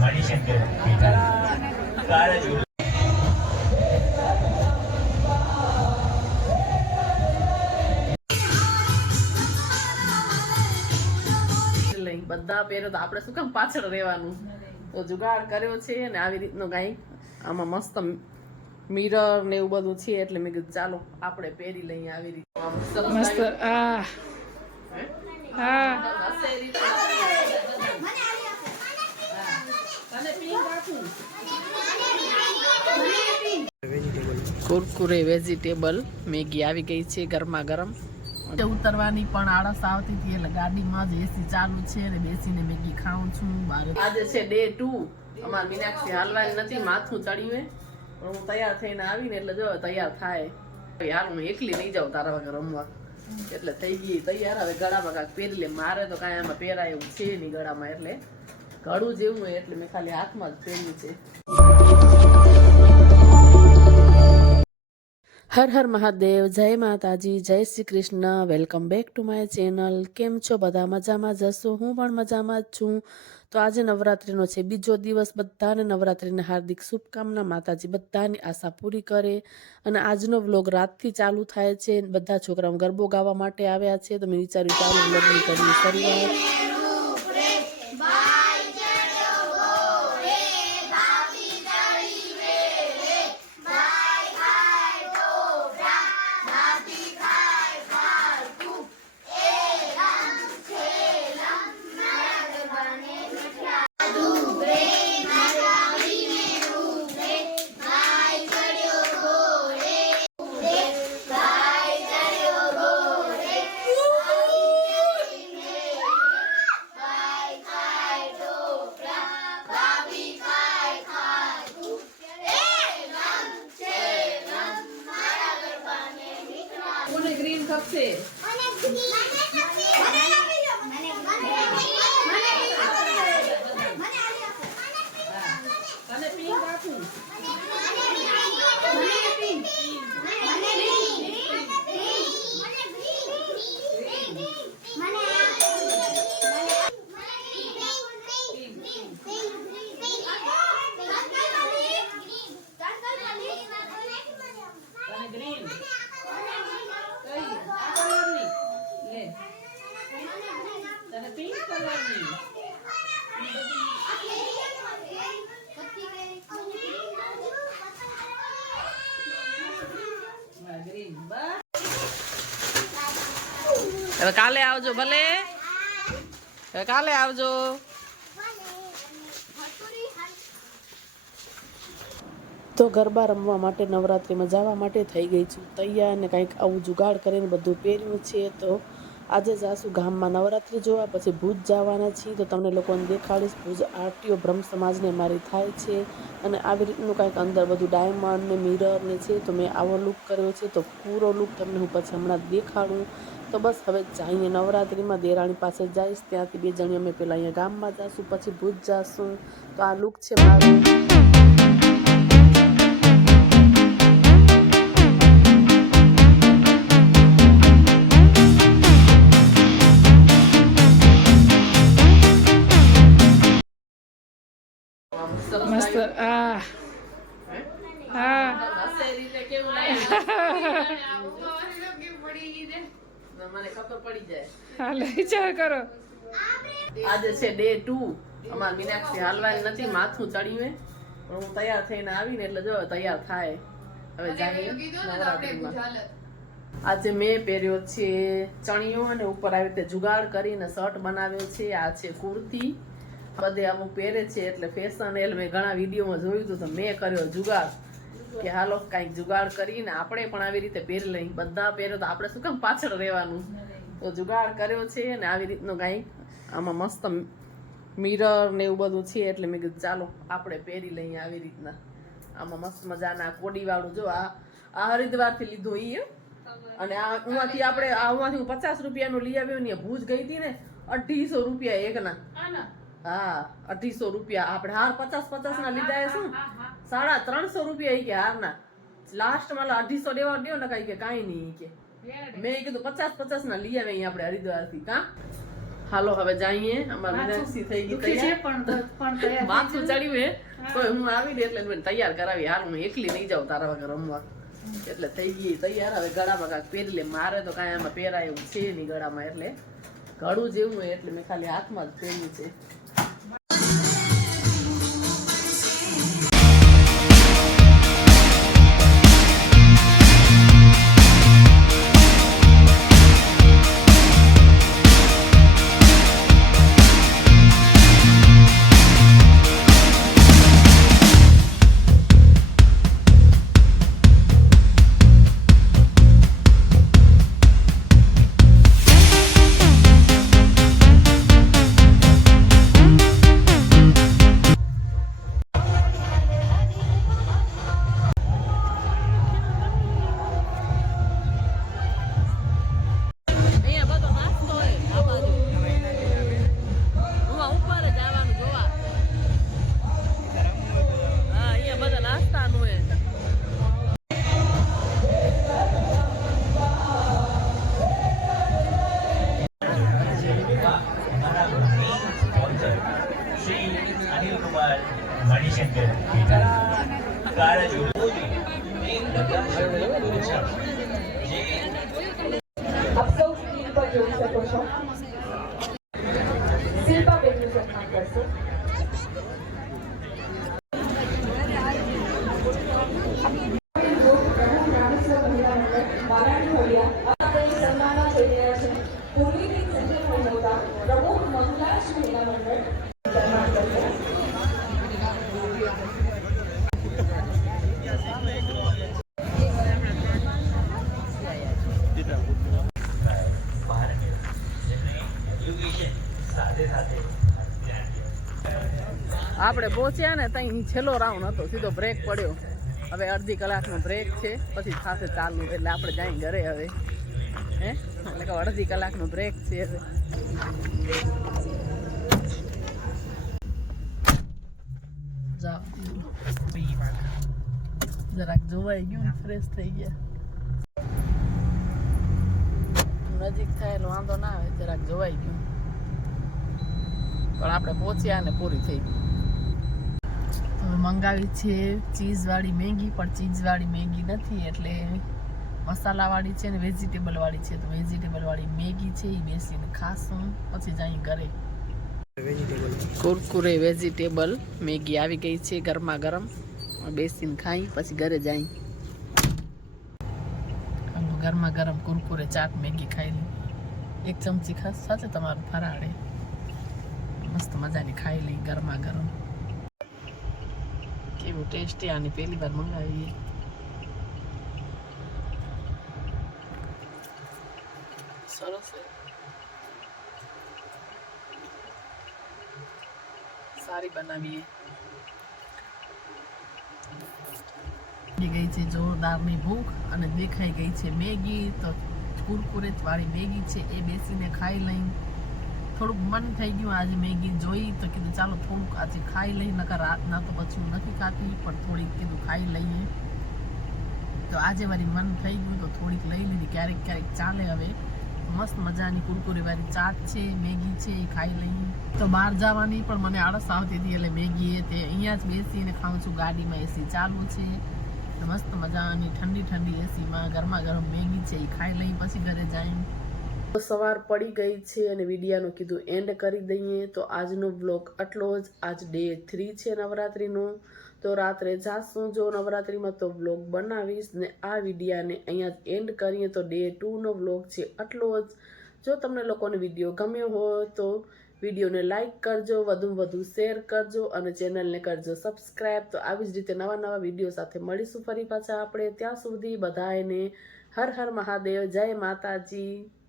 મણિશંકર બધા પહેરો તો આપણે શું કામ પાછળ રહેવાનું, તો જુગાડ કર્યો છે ને આવી રીતનો કાંઈ આમાં મસ્ત મિરર ને એવું બધું છે, એટલે મેં કીધું ચાલો આપણે પહેરી લઈએ આવી રીતે મસ્ત. કુરકુરે વેજીટેબલ મેગી આવી ગઈ છે ગરમા ગરમ. ઉતરવાની પણ આળસ આવતી હતી એટલે ગાડીમાં જ એસી ચાલુ છે ને બેસીને મેગી ખાઉં છું. આજે છે ડે 2. અમાર મીનાક્ષી હાલવાની નથી, માથું ચડ્યું પણ હું તૈયાર થઈને આવીને એટલે જો તૈયાર થાય યાર હું એકલી નહીં જાઉં તારા વગર રમવા, એટલે થઈ ગઈ તૈયાર. હવે ગળામાં કાંઈક પહેરી લે, મારે તો કાંઈ આમાં પહેરાય એવું છે નહીં ગળામાં, એટલે ગળું જેવું હોય એટલે મેં ખાલી હાથમાં જ પહેર્યું છે. હર હર મહાદેવ, જય માતાજી, જય Shri Krishna. Welcome back to my channel. કેમ છો બધા? મજામાં જશો? હું પણ મજામાં જ છું. તો આજે નવરાત્રિનો છે બીજો દિવસ. બધાને નવરાત્રિને હાર્દિક શુભકામના. માતાજી બધાની આશા પૂરી કરે. અને આજનો વ્લોગ રાતથી ચાલુ થાય છે. બધા છોકરાઓ ગરબો ગાવા માટે આવ્યા છે, તો મેં વિચાર્યું ચાલુ વ્લોગની કરીએ શરૂઆત. ગ્રીન કપસે હવે કાલે આવજો, ભલે કાલે આવજો. તો ગરબા રમવા માટે નવરાત્રિમાં જવા માટે થઈ ગઈ છું તૈયાર, ને કંઈક આવું જુગાડ કરીને બધું પહેર્યું છે. તો આજે જાશું ગામમાં નવરાત્રિ જોવા, પછી ભુજ જવાના છીએ. તો તમને લોકોને દેખાડીશ ભુજ આરટીઓ બ્રહ્મ સમાજને મારી થાય છે, અને આવી રીતનું કંઈક અંદર બધું ડાયમંડ ને મિરર ને છે. તો મેં આવો લુક કર્યો છે, તો પૂરો લુક તમને હું પછી હમણાં દેખાડું. તો બસ હવે જઈએ નવરાત્રિમાં દેરાણી પાસે જઈશ, ત્યાંથી 2 જણી અમે પહેલાં અહીંયા ગામમાં જઈશું, પછી ભુજ જઈશું. તો આ લુક છે મારું. મસ્ત. મને ખબર પડી જાય. વિચાર કરો, આજે છે ડે 2. અમાર મીનાક્ષી હાલવાની નથી, માથું ચડ્યું પણ હું તૈયાર થઈને આવીને એટલે જો તૈયાર થાય. હવે જઈએ નવરાત્રિમાં. આજે મેં પહેર્યો છે ચણિયો, અને ઉપર આવી રીતે જુગાડ કરીને શર્ટ બનાવ્યો છે. આ છે કુર્તી. બધે અમુક પહેરે છે એટલે ફેશન, એટલે મેં ઘણા વિડીયોમાં જોયું હતું, તો મેં કર્યો જુગાડ કે હાલો કાંઈક જુગાડ કરીને આપણે પણ આવી રીતે પહેરી લઈએ. બધા પહેરો તો આપણે શું કામ પાછળ રહેવાનું, તો જુગાડ કર્યો છે ને આવી રીતનો કાંઈક આમાં મસ્ત મિરર ને એવું બધું છે, એટલે મેં કીધું ચાલો આપણે પહેરી લઈએ આવી રીતના. આમાં મસ્ત મજાના કોડીવાળું જો આ હરિદ્વારથી લીધું એ, અને આ ઉમાંથી આપણે હું 50 રૂપિયાનું લઈ આવ્યો ને, ભુજ ગઈ હતી ને 250 રૂપિયા એકના. હા 250 રૂપિયા આપણે હાર 50 ના લીધા શું 350 રૂપિયા ઈ કે હારના લાસ્ટ માં 250 દેવા દો ને કઈ કે કાઈ નહીં કે મેં કીધું 50 ના લઈ આવે આપણે હરિદ્વાર થી કા હાલો હવે જઈએ અમાર મીનાક્ષી થઈ ગઈ તૈયાર માથું ચડ્યું હે તો હું આવી ને એટલે મને તૈયાર કરાવી હાલ હું એકલી નહીં જાઉં તારા વગર રમવા એટલે થઈ ગઈ તૈયાર હવે ગળામાં કાંઈક પહેરી લે મારે તો કાંઈ આમાં પહેરાય એવું છે નહીં ગળામાં એટલે ગળું જેવું હોય એટલે મેં ખાલી હાથમાં જ પહેર્યું છે આપણે પહોંચ્યા ને ત્યાં છેલ્લો રાઉન્ડ હતો સીધો બ્રેક પડ્યો હવે અડધી કલાકનો બ્રેક છે પછી સાથે ચાલુ એટલે આપણે જાય ઘરે હવે હે એટલે કે અડધી કલાકનો બ્રેક છે હવે જાઓ જરાક જોવાઈ ગયું ને ફ્રેશ થઈ ગયા નજીક થાય એટલે વાંધો ના આવે જરાક જોવાઈ ગયું પણ આપણે પહોંચ્યા ને પૂરી થઈ ગઈ મંગાવી છે ચીઝવાળી મેગી પણ ચીઝવાળી મેગી નથી એટલે મસાલાવાળી છે ને વેજીટેબલવાળી છે તો વેજીટેબલવાળી મેગી છે એ બેસીને ખાશું પછી જઈ ઘરે કુરકુરે વેજીટેબલ મેગી આવી ગઈ છે ગરમા ગરમ બેસીને ખાઈ પછી ઘરે જઈ ગરમા ગરમ કુરકુરે ચાટ મેગી ખાઈ લઈ એક ચમચી ખાસ સાથે તમારું ફરાળે મસ્ત મજાની ખાઈ લઈ ગરમા ગરમ કેવું ટેસ્ટી આની પહેલી વાર મંગાવીએ સરસ સારી બનાવીએ ગઈ છે જોરદારની ભૂખ અને દેખાઈ ગઈ છે મેગી તો કુરકુરે વાળી મેગી છે એ બેસીને ખાઈ લઈ થોડુંક મન થઈ ગયું આજે મેગી જોઈ તો કીધું ચાલો થોડુંક આજે ખાઈ લઈ નકર રાતના તો પછી હું નથી ખાતી પણ થોડીક કીધું ખાઈ લઈએ તો આજે મારી મન થઈ ગયું તો થોડીક લઈ લીધી ક્યારેક ક્યારેક ચાલે હવે મસ્ત મજાની કુરકુરી વાળી ચાટ છે મેગી છે એ ખાઈ લઈએ તો બહાર જવાની પણ મને આળસ આવતી હતી એટલે મેગી તે અહીંયા જ બેસીને ખાઉં છું ગાડીમાં એસી ચાલુ છે મસ્ત મજાની ઠંડી ઠંડી એસીમાં ગરમા ગરમ મેગી છે એ ખાઈ લઈ પછી ઘરે જઈએ સવાર પડી ગઈ છે અને વિડીયાનું કીધું એન્ડ કરી દઈએ તો આજનો બ્લોગ આટલો જ આજ ડે 3 છે નવરાત્રિનો તો રાત્રે જાશું જો નવરાત્રિમાં તો બ્લોગ બનાવીશ ને આ વિડીયાને અહીંયા જ એન્ડ કરીએ તો ડે 2 નો બ્લોગ છે આટલો જ જો તમને લોકોને વિડીયો ગમ્યો હોય તો વિડીયોને લાઇક કરજો વધુમાં વધુ શેર કરજો અને ચેનલને કરજો સબસ્ક્રાઈબ તો આવી જ રીતે નવા નવા વિડીયો સાથે મળીશું ફરી પાછા આપણે ત્યાં સુધી બધાને હર હર મહાદેવ જય માતાજી